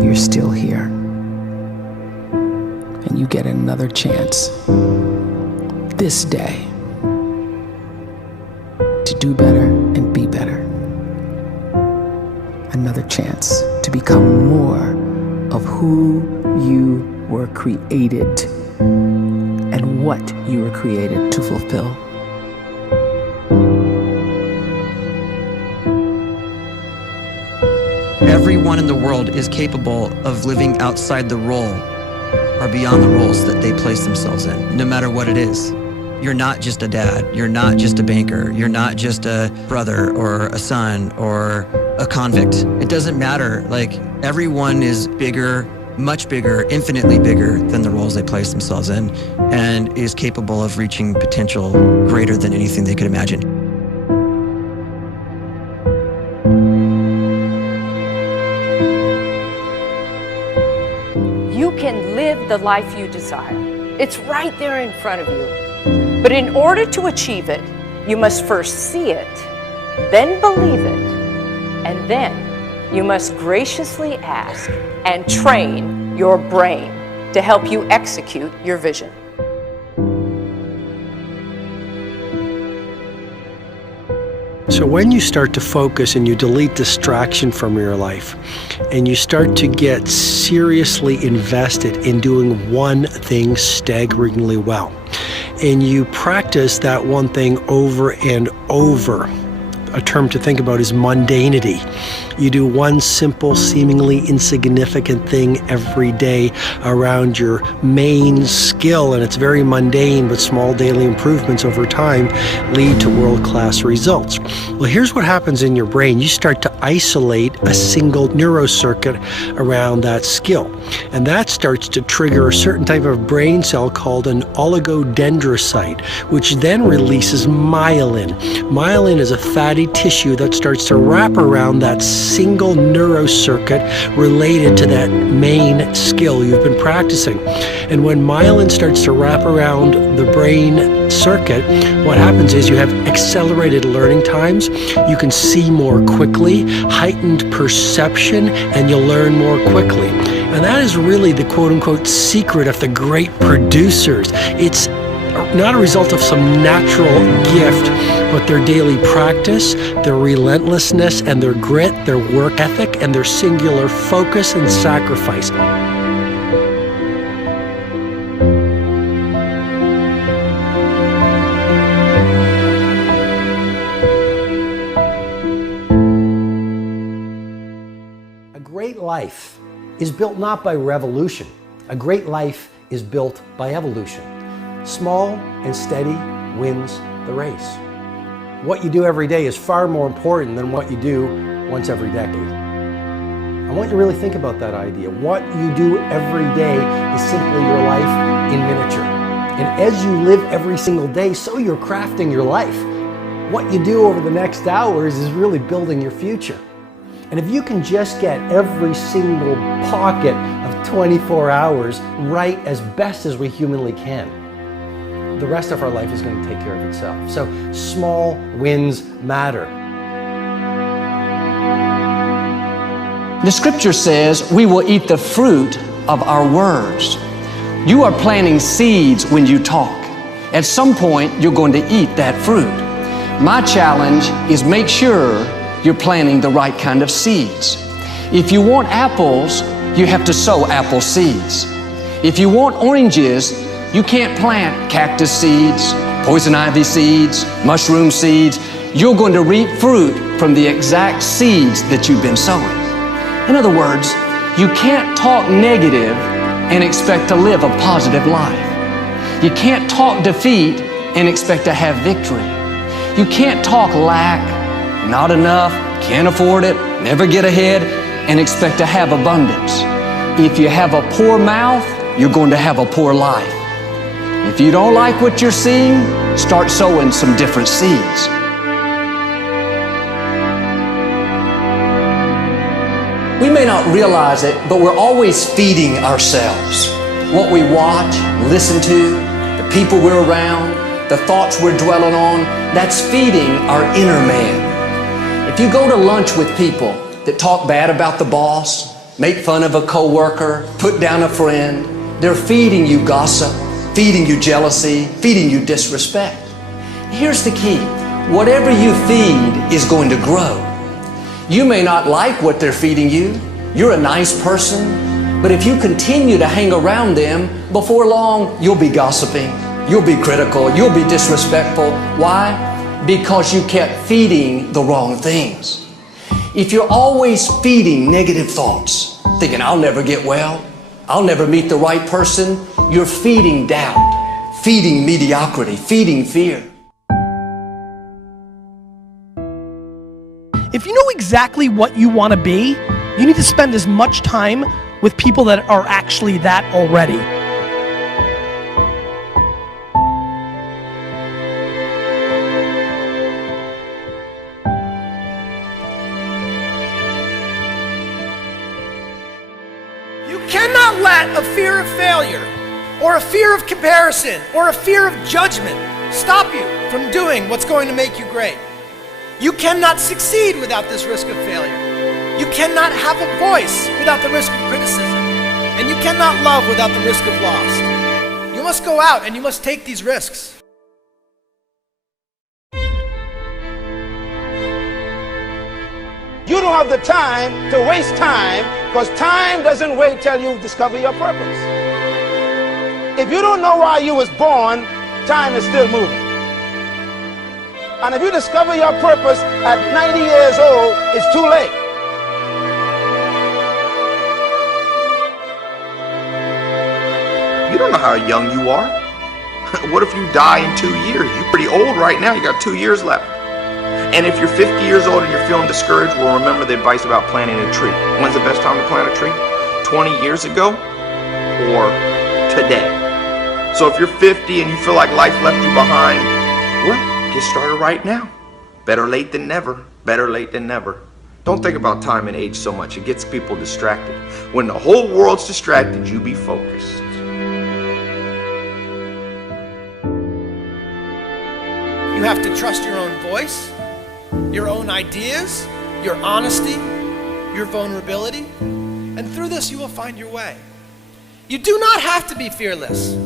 you're still here. And you get another chance this day to do better and be better. Another chance to become more of who you were created and what you were created to fulfill. Everyone in the world is capable of living outside the role or beyond the roles that they place themselves in, no matter what it is. You're not just a dad, you're not just a banker, you're not just a brother or a son or a convict. It doesn't matter. Like, everyone is bigger, much bigger, infinitely bigger than the roles they place themselves in, and is capable of reaching potential greater than anything they could imagine. You can live the life you desire. It's right there in front of you. But in order to achieve it, you must first see it, then believe it, and then you must graciously ask and train your brain to help you execute your vision. So when you start to focus and you delete distraction from your life, and you start to get seriously invested in doing one thing staggeringly well, and you practice that one thing over and over, a term to think about is mundanity. You do one simple, seemingly insignificant thing every day around your main skill, and it's very mundane, but small daily improvements over time lead to world-class results. Well, here's what happens in your brain. You start to isolate a single neurocircuit around that skill, and that starts to trigger a certain type of brain cell called an oligodendrocyte, which then releases myelin. Myelin is a fatty tissue that starts to wrap around that single neurocircuit related to that main skill you've been practicing. And when myelin starts to wrap around the brain circuit, what happens is you have accelerated learning times, you can see more quickly, heightened perception, and you'll learn more quickly. And that is really the quote-unquote secret of the great producers. It's not a result of some natural gift, but their daily practice, their relentlessness and their grit, their work ethic, and their singular focus and sacrifice. A great life is built not by revolution. A great life is built by evolution. Small and steady wins the race. What you do every day is far more important than what you do once every decade. I want you to really think about that idea. What you do every day is simply your life in miniature. And as you live every single day, so you're crafting your life. What you do over the next hours is really building your future. And if you can just get every single pocket of 24 hours right as best as we humanly can, the rest of our life is going to take care of itself. So small wins matter. The scripture says we will eat the fruit of our words. You are planting seeds when you talk. At some point, you're going to eat that fruit. My challenge is make sure you're planting the right kind of seeds. If you want apples, you have to sow apple seeds. If you want oranges, you can't plant cactus seeds, poison ivy seeds, mushroom seeds. You're going to reap fruit from the exact seeds that you've been sowing. In other words, you can't talk negative and expect to live a positive life. You can't talk defeat and expect to have victory. You can't talk lack, not enough, can't afford it, never get ahead, and expect to have abundance. If you have a poor mouth, you're going to have a poor life. If you don't like what you're seeing, start sowing some different seeds. We may not realize it, but we're always feeding ourselves. What we watch, listen to, the people we're around, the thoughts we're dwelling on, that's feeding our inner man. If you go to lunch with people that talk bad about the boss, make fun of a coworker, put down a friend. They're feeding you gossip, feeding you jealousy, feeding you disrespect. Here's the key. Whatever you feed is going to grow. You may not like what they're feeding you. You're a nice person, but if you continue to hang around them, before long, you'll be gossiping, you'll be critical, you'll be disrespectful. Why? Because you kept feeding the wrong things. If you're always feeding negative thoughts, thinking, I'll never get well, I'll never meet the right person, you're feeding doubt, feeding mediocrity, feeding fear. If you know exactly what you want to be, you need to spend as much time with people that are actually that already. You cannot let a fear of failure, or a fear of comparison, or a fear of judgment stop you from doing what's going to make you great. You cannot succeed without this risk of failure. You cannot have a voice without the risk of criticism. And you cannot love without the risk of loss. You must go out and you must take these risks. You don't have the time to waste time, because time doesn't wait till you discover your purpose. If you don't know why you was born, time is still moving. And if you discover your purpose at 90 years old, it's too late. You don't know how young you are. What if you die in 2 years? You're pretty old right now. You got 2 years left. And if you're 50 years old and you're feeling discouraged, well, remember the advice about planting a tree. When's the best time to plant a tree? 20 years ago or today? So if you're 50 and you feel like life left you behind, well, get started right now. Better late than never. Better late than never. Don't think about time and age so much. It gets people distracted. When the whole world's distracted, you be focused. You have to trust your own voice, your own ideas, your honesty, your vulnerability, and through this you will find your way. You do not have to be fearless.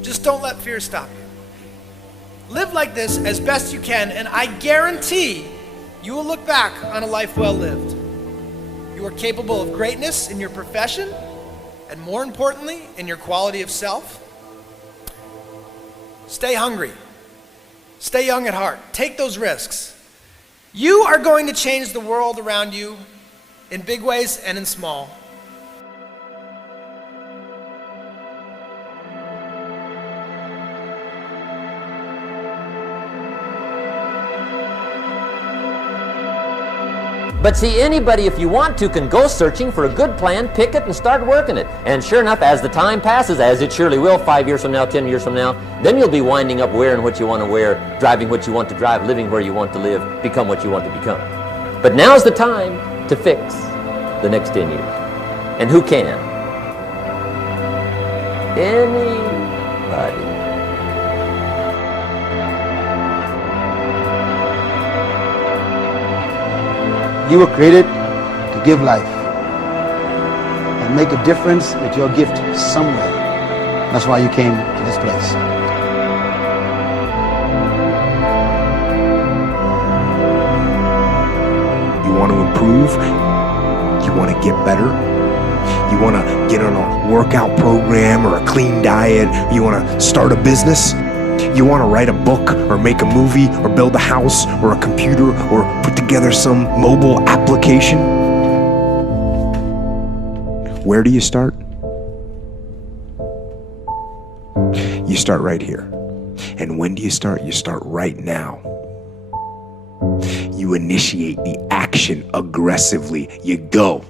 Just don't let fear stop you. Live like this as best you can, and I guarantee you will look back on a life well lived. You are capable of greatness in your profession, and more importantly, in your quality of self. Stay hungry. Stay young at heart. Take those risks. You are going to change the world around you in big ways and in small. But see, anybody, if you want to, can go searching for a good plan, pick it, and start working it. And sure enough, as the time passes, as it surely will 5 years from now, 10 years from now, then you'll be winding up wearing what you want to wear, driving what you want to drive, living where you want to live, become what you want to become. But now's the time to fix the next 10 years. And who can? Anybody. You were created to give life and make a difference with your gift somewhere. That's why you came to this place. You want to improve? You want to get better? You want to get on a workout program or a clean diet? You want to start a business? You want to write a book or make a movie or build a house or a computer or put together some mobile application? Where do you start? You start right here. And when do you start? You start right now. You initiate the action aggressively. You go.